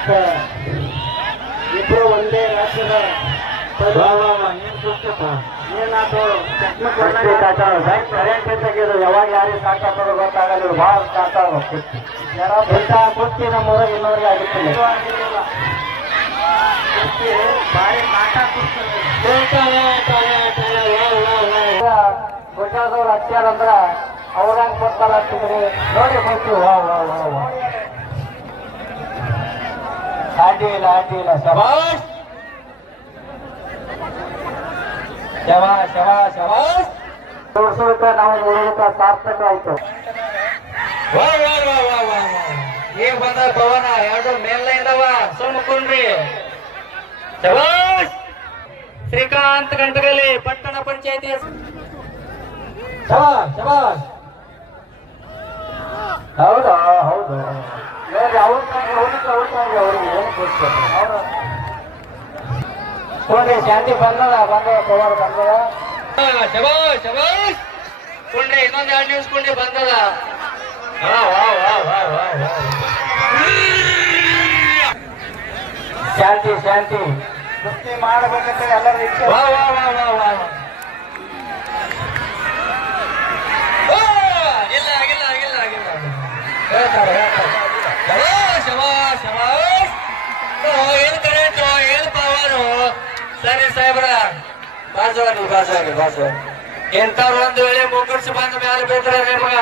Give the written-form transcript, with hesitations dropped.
ಮತ್ತ ಇಬ್ರು ಒಂದೇ ರಾಷ್ಟ್ರದ ಏನಾದ್ರು ಯಾವಾಗ ಯಾರಿಗೆ ಸಾಕಾಗೋದು ಗೊತ್ತಾಗಲ್ಲ. ಭಾಳ ಸಾಕಾಗ ಎಂತ ಕುಸ್ತಿ ನಮ್ಮೂರ ಇನ್ನೋರಿಗೆ ಆಗುತ್ತಿಲ್ಲ. ಭಾರಿ ಕಾಟ ಗುಜರಾದವ್ರು ಹಚ್ಚಾರಂದ್ರ ಅವ್ರಂಗ್ ಕೊಡ್ತಾರ ಹಚ್ಚಿದ್ರಿ ನೋಡಿ ಹೋಗ್ತೀವಿ. ಅಡ್ಡಿಲ್ಲ ಶಬಾಷ್ ಶಬಾಷ್ ಶಬಾಷ್ ಶಬಾಷ್. ತೋರ್ಸೋದಕ್ಕ ನಾವು ನೋಡೋದಕ್ಕ ಸಾರ್ಥಕ ಆಯ್ತು. ಈಗ ಬಂದ ಪವನ ಎರಡು ಮೇಲ್ನೈದವ ಸುಮ್ಕೊಂಡ್ರಿ. ಶಬಾಷ್ ಶ್ರೀಕಾಂತ್ ಗಂಟಗಲಿ ಪಟ್ಟಣ ಪಂಚಾಯತಿ. ಶಬಾಷ್ ಶಬಾಷ್. ಹೌದಾ ಹೌದು ಅವ್ರಿಗೆ ಏನು ಕೊಡ್ತಾರೆ ನೋಡಿ. ಶಾಂತಿ ಬಂದದ ಪವರ್ ಬಂದದ. ಶಬಾಷ್ ಶಬಾಷ್ ಕೊಂಡ್ರಿ ಇನ್ನೊಂದು 2 ನಿಮಿಷ ಕೊಂಡ್ರಿ ಬಂದದ. ಶಾಂತಿ ಶಾಂತಿ ಕುಸ್ತಿ ಮಾಡಬೇಕಂತ ಎಲ್ಲರ ಇಚ್ಛೆ. ಹೇಳ್ತಾರೆ ಶಬಾಷ್ ಶಬಾಷ್. ಏನ್ ಕರೆಂಟು ಏನ್ ಪವರು. ಸರಿ ಸಾಹೇಬ್ರ ಬಾಜು ಎಂತವ್ರು ಒಂದು ವೇಳೆ ಮುಗ್ಗರ್ಸಿ ಬಂದ ಮೇಲೆ ಬೇಕ್ರೆ ನಿಮಗ